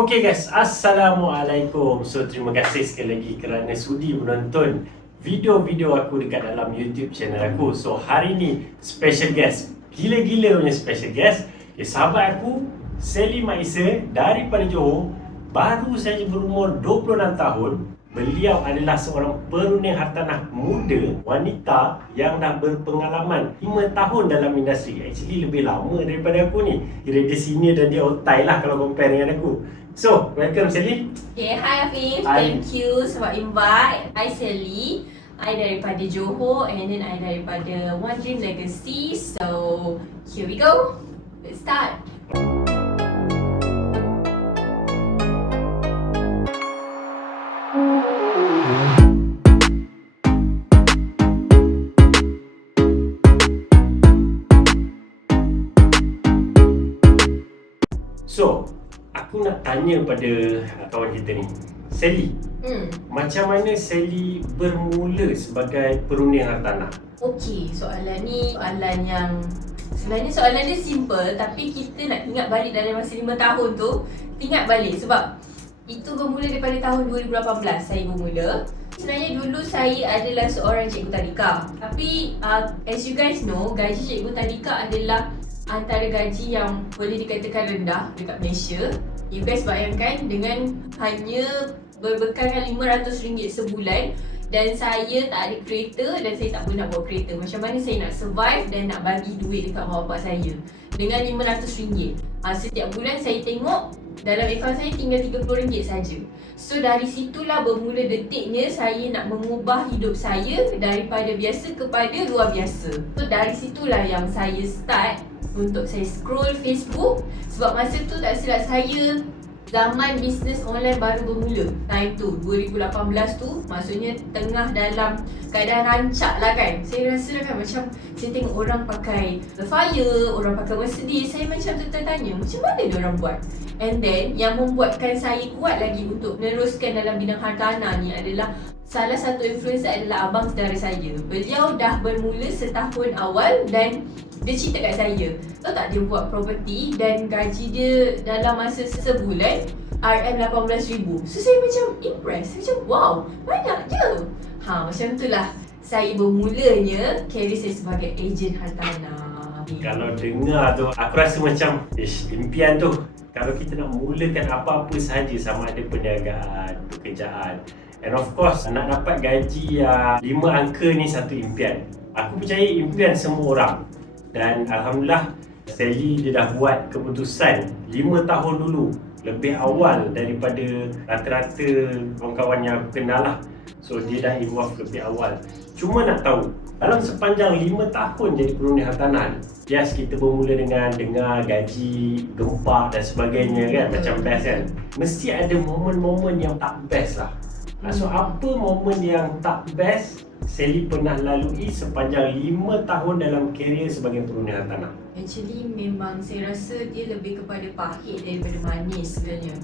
Okay guys, Assalamualaikum. So terima kasih sekali lagi kerana sudi menonton video-video aku dekat dalam YouTube channel aku. So hari ni special guest, gila-gila punya special guest, sahabat aku Sally Maisa daripada Johor. Baru saja berumur 26 tahun. Beliau adalah seorang perunding hartanah muda, wanita yang dah berpengalaman 5 tahun dalam industri. Actually lebih lama daripada aku ni. Kira dia senior dan dia otai lah kalau compare dengan aku. So, welcome Sally. Okay, hi Afif. Hi. Thank you sebab invite. Hi Sally. I daripada Johor and then I daripada One Dream Legacy. So, here we go. Let's start. So, aku nak tanya pada kawan kita ni, Sally, macam mana Sally bermula sebagai perunding hartanah? Okay, soalan ni soalan yang sebenarnya soalan dia simple, tapi kita nak ingat balik dalam masa 5 tahun tu. Ingat balik sebab itu bermula daripada tahun 2018 saya bermula. Sebenarnya dulu saya adalah seorang cikgu tadika. Tapi as you guys know, gaji cikgu tadika adalah antara gaji yang boleh dikatakan rendah dekat Malaysia. You guys bayangkan dengan hanya berbekalkan RM500 sebulan dan saya tak ada kereta dan saya tak pernah bawa kereta. Macam mana saya nak survive dan nak bagi duit dekat mak bapak saya dengan RM500? Setiap bulan saya tengok dalam akaun saya tinggal RM30 saja. So dari situlah bermula detiknya saya nak mengubah hidup saya daripada biasa kepada luar biasa. So dari situlah yang saya start untuk saya scroll Facebook. Sebab masa tu tak silap saya zaman bisnes online baru bermula. Time tu 2018 tu maksudnya tengah dalam keadaan rancak lah kan. Saya rasa kan macam saya tengok orang pakai The Fire, orang pakai Mercedes. Saya macam tertanya macam mana dia orang buat. And then yang membuatkan saya kuat lagi untuk meneruskan dalam bidang hartanah ni adalah salah satu influencer adalah abang saudara saya. Beliau dah bermula setahun awal dan dia cerita kat saya, tahu tak dia buat property dan gaji dia dalam masa sebulan RM18,000. So saya macam impressed, saya macam wow, banyak je. Macam tu lah saya bermulanya career saya sebagai ejen hartanah. Kalau dengar tu, aku rasa macam impian tu. Kalau kita nak mulakan apa-apa sahaja, sama ada perniagaan, pekerjaan, and of course nak dapat gaji 5 angka ni satu impian. Aku percaya impian semua orang. Dan Alhamdulillah Sally dia dah buat keputusan 5 tahun dulu, lebih awal daripada rata-rata kawan-kawan yang aku kenal lah. So dia dah involve lebih awal. Cuma nak tahu, dalam sepanjang 5 tahun jadi perunding hartanah ni, yes, kita bermula dengan dengar gaji gempak dan sebagainya kan, macam best kan. Mesti ada momen-momen yang tak best lah. So apa momen yang tak best Sally pernah lalui sepanjang 5 tahun dalam kerjaya sebagai perunding hartanah? Actually memang saya rasa dia lebih kepada pahit daripada manis sebenarnya.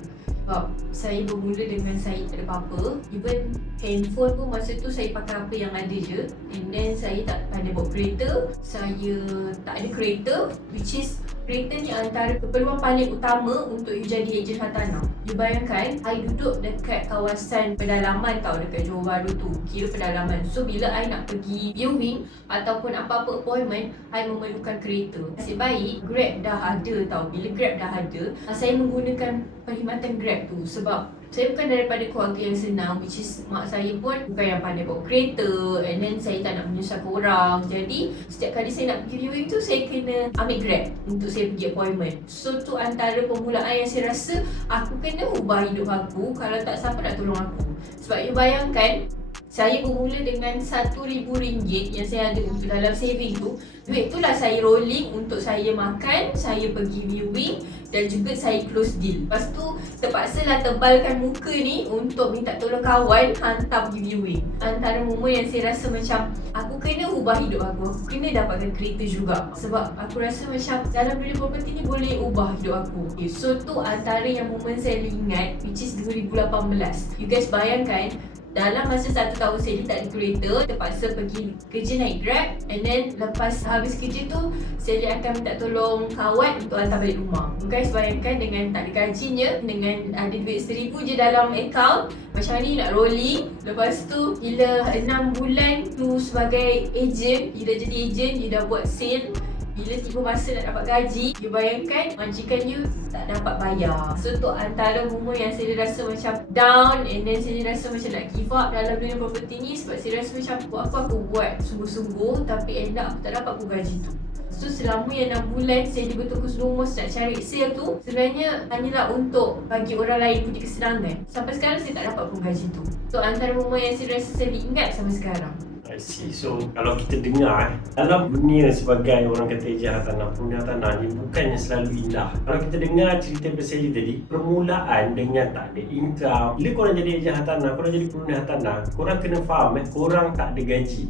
Sebab saya bermula dengan saya tak ada apa-apa. Even handphone pun masa tu saya pakai apa yang ada je. And then saya tak pandai bawa kereta. Saya tak ada kereta, which is kereta ni antara keperluan paling utama untuk you jadi ejen hartanah. You bayangkan, I duduk dekat kawasan pedalaman tau, dekat Johor Bahru tu. Kira pedalaman. So bila I nak pergi viewing ataupun apa-apa appointment, I memerlukan kereta. Nasib baik Grab dah ada tau. Bila Grab dah ada, saya menggunakan perkhidmatan Grab tu. Sebab saya bukan daripada keluarga yang senang, which is mak saya pun bukan yang pandai bawa kereta, and then saya tak nak menyusahkan orang. Jadi setiap kali saya nak pergi viewing tu, saya kena ambil Grab untuk saya pergi appointment. So tu antara permulaan yang saya rasa aku kena ubah hidup aku. Kalau tak, siapa nak tolong aku? Sebab you bayangkan, saya bermula dengan RM1,000 yang saya ada untuk dalam saving tu. Duit tu lah saya rolling untuk saya makan, saya pergi viewing dan juga saya close deal. Lepas tu terpaksalah tebalkan muka ni untuk minta tolong kawan hantar pergi viewing. Antara momen yang saya rasa macam aku kena ubah hidup aku kena dapatkan kereta juga. Sebab aku rasa macam dalam dunia property ni boleh ubah hidup aku. Okay, so tu antara yang momen saya ingat, which is 2018. You guys bayangkan, dalam masa 1 tahun Sally tak ada kereta, terpaksa pergi kerja naik Grab, and then lepas habis kerja tu Sally akan minta tolong kawan untuk hantar balik rumah. Guys, bayangkan dengan tak ada gajinya, dengan ada duit RM1,000 je dalam akaun, macam mana you nak rolling. Lepas tu bila 6 bulan tu sebagai ejen, you dah jadi ejen, you dah buat sale, bila tiba masa nak dapat gaji, you bayangkan majikan you tak dapat bayar. So tu antara momen yang saya rasa macam down, and then saya rasa macam nak give up dalam dunia property ni, sebab saya rasa macam buat apa aku buat sungguh-sungguh tapi end up aku tak dapat pun gaji tu. So selama yang 6 bulan saya betul-betul rumus nak cari sale tu, sebenarnya hanyalah untuk bagi orang lain punya kesenangan. Sampai sekarang saya tak dapat pun gaji tu. So antara momen yang saya rasa saya ingat sampai sekarang. I see. So kalau kita dengar dalam dunia sebagai orang kata ejen hartanah, perunian hartanah ni bukannya selalu indah. Kalau kita dengar cerita Sally tadi, permulaan dengan tak ada income. Bila korang jadi ejen hartanah, korang jadi perunian hartanah, korang kena faham korang tak ada gaji.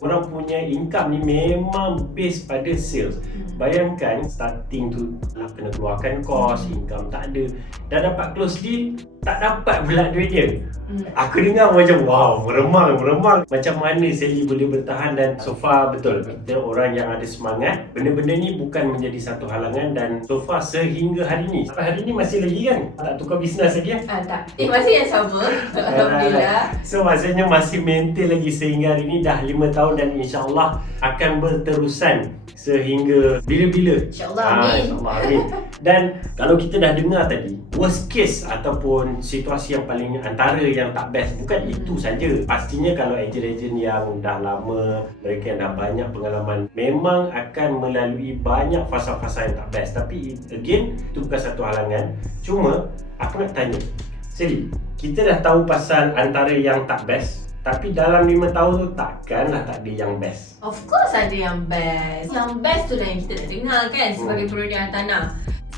Korang punya income ni memang base pada sales. Bayangkan starting tu nak kena keluarkan kos, income tak ada, dah dapat close deal, tak dapat pula duit dia. Aku dengar macam wow, meremang. Macam mana Sally boleh bertahan, dan so far betul kita orang yang ada semangat. Benda-benda ni bukan menjadi satu halangan, dan so far sehingga hari ni, sampai hari ni masih lagi kan? Tak tukar bisnes lagi kan? Tak. Masih yang sama. Alhamdulillah. So maksudnya masih maintain lagi sehingga hari ni dah 5 tahun, dan insyaAllah akan berterusan sehingga bila-bila. InsyaAllah, amin. InsyaAllah, amin. Dan kalau kita dah dengar tadi, worst case ataupun situasi yang paling antara yang tak best, bukan itu saja. Pastinya kalau ejen-ejen yang dah lama, mereka yang dah banyak pengalaman, memang akan melalui banyak fasa-fasa yang tak best. Tapi again, itu bukan satu halangan. Cuma aku nak tanya Sally, kita dah tahu pasal antara yang tak best, tapi dalam 5 tahun tu takkanlah tak ada yang best. Of course ada yang best. Yang best tu lah yang kita nak dengar kan sebagai perunian hartanah.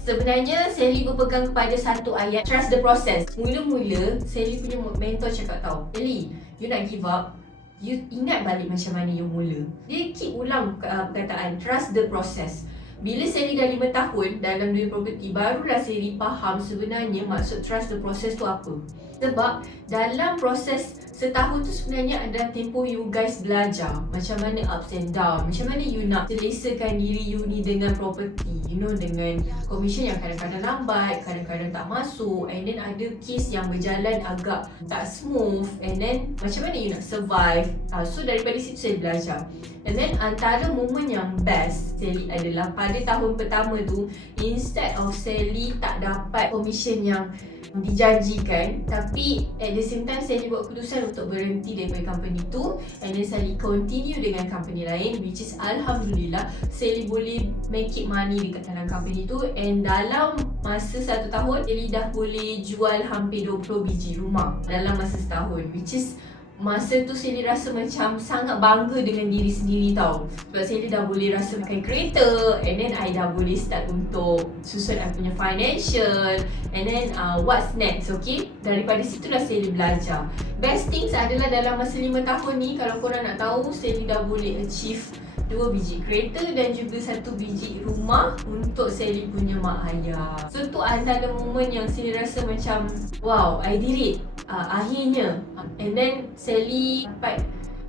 Sebenarnya Sally berpegang kepada satu ayat, trust the process. Mula-mula Sally punya mentor cakap tau, Sally, you nak give up, you ingat balik macam mana you mula. Dia keep ulang perkataan trust the process. Bila Sally dah 5 tahun dalam dunia property, barulah Sally faham sebenarnya maksud trust the process tu apa. Sebab dalam proses setahun tu sebenarnya ada tempoh you guys belajar macam mana ups and down, macam mana you nak selesakan diri you ni dengan property, you know, dengan commission yang kadang-kadang lambat, kadang-kadang tak masuk, and then ada case yang berjalan agak tak smooth, and then macam mana you nak survive. So daripada situ saya belajar. And then antara momen yang best Sally adalah pada tahun pertama tu, instead of Sally tak dapat commission yang dijanjikan, tapi at the same time Sally buat keputusan untuk berhenti daripada company tu, and then Sally continue dengan company lain, which is Alhamdulillah Sally boleh make it money dekat dalam company tu, and dalam masa 1 tahun Sally dah boleh jual hampir 20 biji rumah dalam masa setahun, which is masa tu Sally rasa macam sangat bangga dengan diri sendiri tau. Sebab Sally dah boleh rasa pakai kereta, and then I dah boleh start untuk susun I punya financial, and then what's next, okay? Daripada situlah Sally belajar. Best things adalah dalam masa 5 tahun ni, kalau korang nak tahu, Sally dah boleh achieve 2 biji kereta dan juga 1 biji rumah untuk Sally punya mak ayah. So tu antara momen yang Sally rasa macam wow, I did it. Akhirnya. And then Sally dapat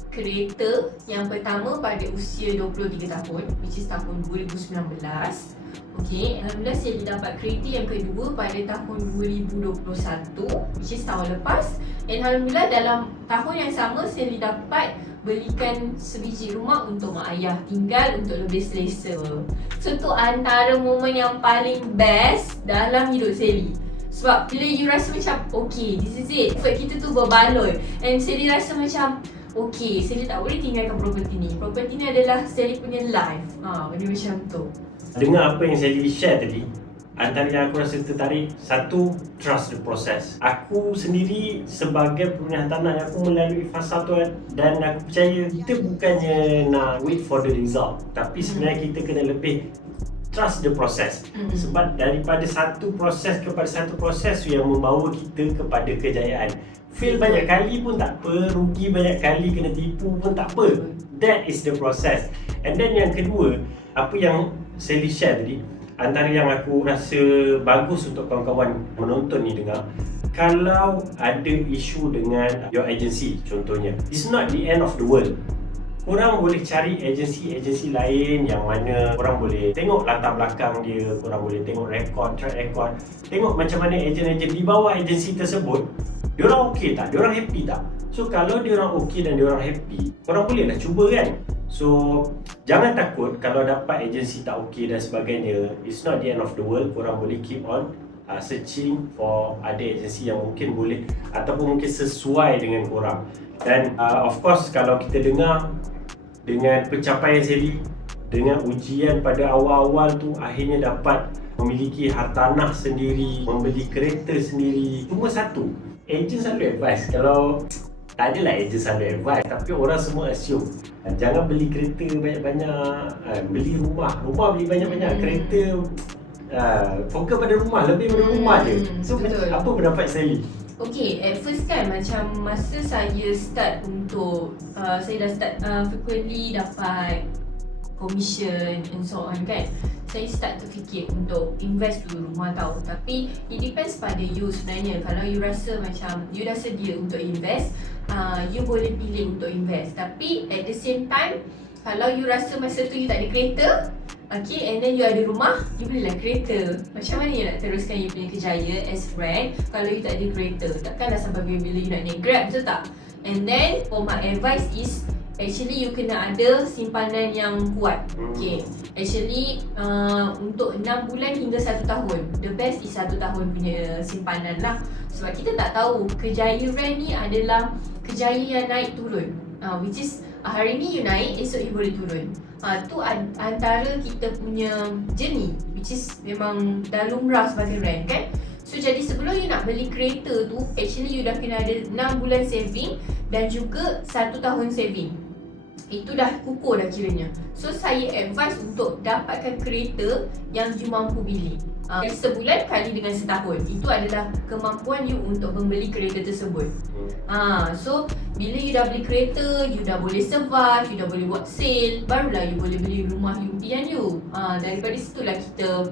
kereta yang pertama pada usia 23 tahun, which is tahun 2019. Okay, Alhamdulillah Sally dapat kereta yang kedua pada tahun 2021, which is tahun lepas. And Alhamdulillah dalam tahun yang sama Sally dapat belikan sebiji rumah untuk mak ayah tinggal untuk lebih selesa. So tu antara momen yang paling best dalam hidup Sally. Sebab bila you rasa macam okay, this is it, effort kita tu berbaloi, and Sally rasa macam okay, Sally tak boleh tinggalkan property ni. Property ni adalah Sally punya life. Benda macam tu. Dengar apa yang Sally share tadi, antara yang aku rasa tertarik, satu, trust the process. Aku sendiri sebagai perunian hartanah, aku melalui fasa tu, dan aku percaya kita bukannya nak wait for the result, tapi sebenarnya kita kena lebih trust the process. Sebab daripada satu proses kepada satu proses yang membawa kita kepada kejayaan. Fail banyak kali pun tak apa, rugi banyak kali, kena tipu pun tak apa. That is the process. And then yang kedua, apa yang Sally share tadi, antara yang aku rasa bagus untuk kawan-kawan menonton ni dengar, kalau ada isu dengan your agency contohnya, it's not the end of the world. Korang boleh cari agensi lain yang mana korang boleh tengok latar belakang dia, korang boleh tengok track record, tengok macam mana ejen-ejen di bawah agensi tersebut, diorang okey tak, diorang happy tak. So kalau diorang okey dan diorang happy, korang bolehlah cuba kan. So jangan takut kalau dapat agensi tak okey dan sebagainya. It's not the end of the world. Korang boleh keep on searching for ada agensi yang mungkin boleh ataupun mungkin sesuai dengan korang. Dan of course kalau kita dengar dengan pencapaian Sally, dengan ujian pada awal-awal tu, akhirnya dapat memiliki hartanah sendiri, membeli kereta sendiri. Cuma satu, ejen selalu advice, kalau tak adalah ejen selalu advice, tapi orang semua assume jangan beli kereta banyak-banyak, beli rumah beli banyak-banyak, kereta fokus pada rumah, lebih pada rumah je. So betul. Apa pendapat Sally? Okay, at first kan macam masa saya start untuk saya dah start frequently dapat commission and so on kan, saya start terfikir untuk invest dulu rumah tau. Tapi it depends pada you sebenarnya. Kalau you rasa macam you dah sedia untuk invest, you boleh pilih untuk invest. Tapi at the same time, kalau you rasa masa tu you tak ada kereta, okay, and then you ada rumah, you belilah kereta. Macam mana you nak teruskan you punya kerjaya as friend kalau you tak ada kereta? Takkanlah sampai bila you nak naik Grab, betul tak? And then for my advice is actually you kena ada simpanan yang kuat. Okay, actually untuk 6 bulan hingga 1 tahun, the best is 1 tahun punya simpanan lah. Sebab kita tak tahu kerjaya rent ni adalah kerjaya yang naik turun, which is hari ni you naik, esok you boleh turun. Tu antara kita punya journey, which is memang dah lumrah sebagai rent kan. So jadi sebelum you nak beli kereta tu, actually you dah kena ada 6 bulan saving dan juga 1 tahun saving. Itu dah kukuh dah kiranya. So saya advise untuk dapatkan kereta yang you mampu beli. Sebulan kali dengan setahun, itu adalah kemampuan you untuk membeli kereta tersebut. So bila you dah beli kereta, you dah boleh survive, you dah boleh buat sale, barulah you boleh beli rumah impian you. Daripada situlah kita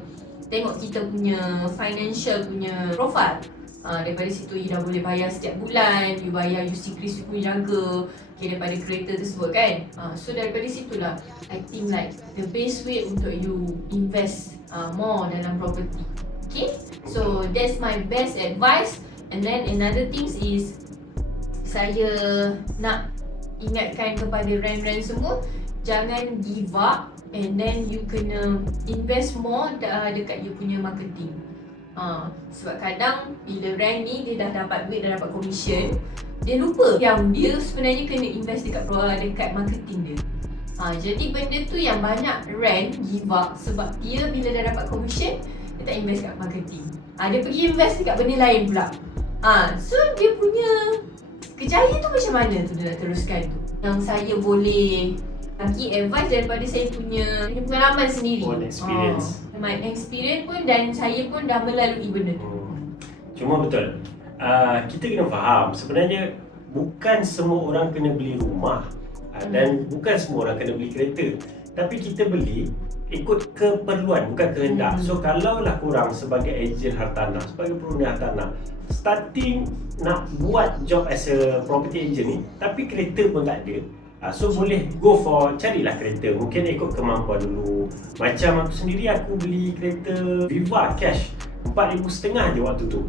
tengok kita punya financial punya profile. Daripada situ you dah boleh bayar setiap bulan, you bayar UC Kris you pun jaga daripada kereta tersebut kan. So daripada situlah I think like the best way untuk you invest more dalam property. Okay, so that's my best advice. And then another thing is, saya nak ingatkan kepada rent semua, jangan give up, and then you kena invest more dekat you punya marketing. Sebab kadang bila rent ni dia dah dapat duit, dah dapat commission, dia lupa yang dia sebenarnya kena invest dekat marketing dia. Jadi benda tu yang banyak rent give up, sebab dia bila dah dapat commission, dia tak invest kat marketing. Dia pergi invest dekat benda lain pula. So dia punya kerjaya tu macam mana tu dia nak teruskan tu. Yang saya boleh bagi advice daripada saya punya pengalaman sendiri. Experience. My experience pun, dan saya pun dah melalui benda tu. Cuma betul, kita kena faham sebenarnya bukan semua orang kena beli rumah, dan bukan semua orang kena beli kereta. Tapi kita beli ikut keperluan, bukan kehendak. So kalaulah korang sebagai ejen hartanah, sebagai pengguna hartanah, starting nak buat job as a property agent ni, tapi kereta pun tak ada, so boleh go for, carilah kereta. Mungkin ikut kemampuan dulu. Macam aku sendiri, aku beli kereta Viva cash 4,500 je waktu tu.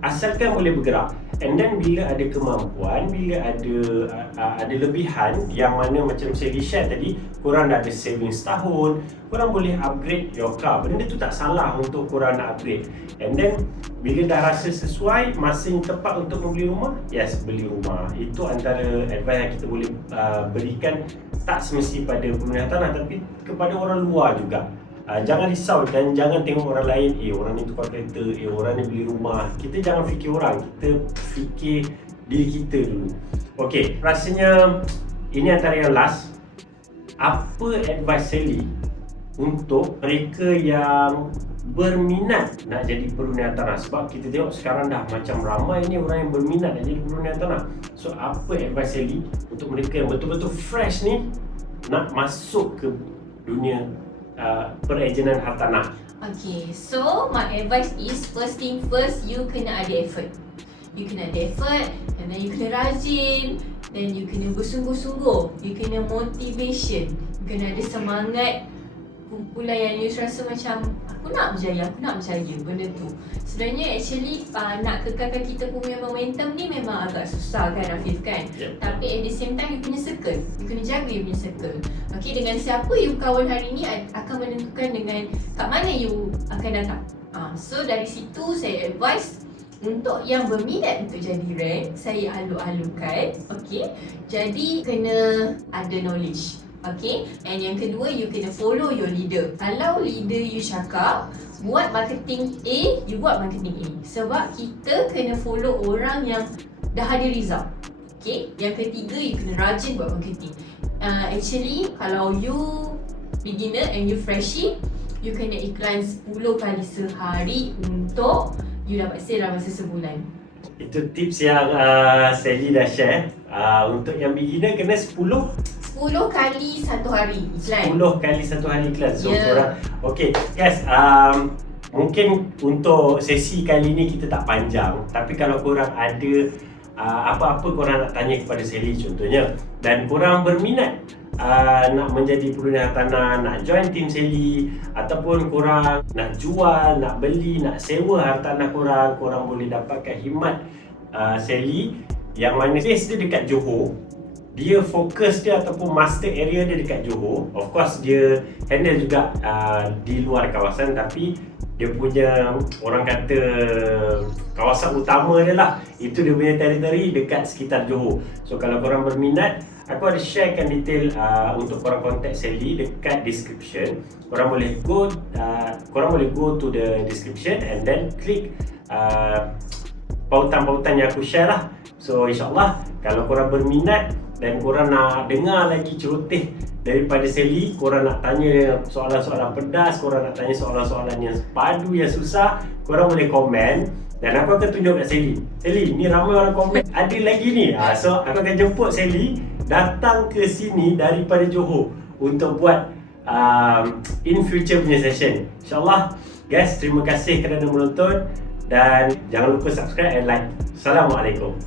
Asalkan boleh bergerak. And then bila ada kemampuan, bila ada lebihan, yang mana macam saya share tadi, korang dah ada saving setahun, korang boleh upgrade your car. Benda tu tak salah untuk korang nak upgrade. And then bila dah rasa sesuai, masa yang tepat untuk membeli rumah, yes, beli rumah. Itu antara advice yang kita boleh berikan, tak semesti pada pengguna tanah, tapi kepada orang luar juga. Jangan risau dan jangan tengok orang lain, orang ni tukar kereta, orang ni beli rumah. Kita jangan fikir orang, kita fikir diri kita dulu. Okey, rasanya ini antara yang last. Apa advice Sally untuk mereka yang berminat nak jadi perundingan tanah? Sebab kita tengok sekarang dah macam ramai ni orang yang berminat nak jadi perundingan tanah. So apa advice Sally untuk mereka yang betul-betul fresh ni nak masuk ke dunia perejenan hartanah? Okay, so my advice is, first thing first, you kena ada effort. you kena ada effort, and then you kena rajin, then you kena bersungguh-sungguh, you kena motivation, you kena ada semangat kumpulan yang you rasa macam aku nak berjaya benda tu. Sebenarnya actually nak kekalkan kita punya momentum ni memang agak susah kan Afif kan. Tapi at the same time you kena circle, you kena jaga you punya circle. Okay, dengan siapa you kawan hari ni akan menentukan dengan kat mana you akan datang. So dari situ saya advise untuk yang berminat untuk jadi rank, saya alu-alukan, okay, jadi kena ada knowledge. Okay, and yang kedua, you kena follow your leader. Kalau leader you cakap buat marketing A, you buat marketing A. Sebab kita kena follow orang yang dah ada result. Okay, yang ketiga, you kena rajin buat marketing. Actually, kalau you beginner and you freshie, you kena iklan 10 kali sehari untuk you dapat sale dalam masa sebulan. Itu tips yang Sally dah share. Untuk yang beginner kena 10 kali satu hari iklan. 10 kali satu hari iklan. So korang, okay guys, mungkin untuk sesi kali ni kita tak panjang, tapi kalau korang ada apa-apa korang nak tanya kepada Sally contohnya, dan korang berminat nak menjadi pengguna hartanah, nak join tim Sally, ataupun korang nak jual, nak beli, nak sewa hartanah korang boleh dapatkan khidmat Sally yang mana base dia dekat Johor. Dia fokus dia ataupun master area dia dekat Johor. Of course dia handle juga di luar kawasan, tapi dia punya, orang kata, kawasan utama dia lah, itu dia punya teritori dekat sekitar Johor. So kalau korang berminat, aku ada sharekan detail untuk korang contact Sally dekat description. Korang boleh go to the description and then click pautan-pautan yang aku share lah. So insyaAllah kalau korang berminat dan korang nak dengar lagi celoteh daripada Sally, korang nak tanya soalan-soalan pedas, korang nak tanya soalan-soalan yang padu, yang susah, korang boleh komen dan aku akan tunjuk kat Sally. Sally, ni ramai orang komen, ada lagi ni. So aku akan jemput Sally datang ke sini daripada Johor untuk buat in future punya session. InsyaAllah guys, terima kasih kerana menonton dan jangan lupa subscribe and like. Assalamualaikum.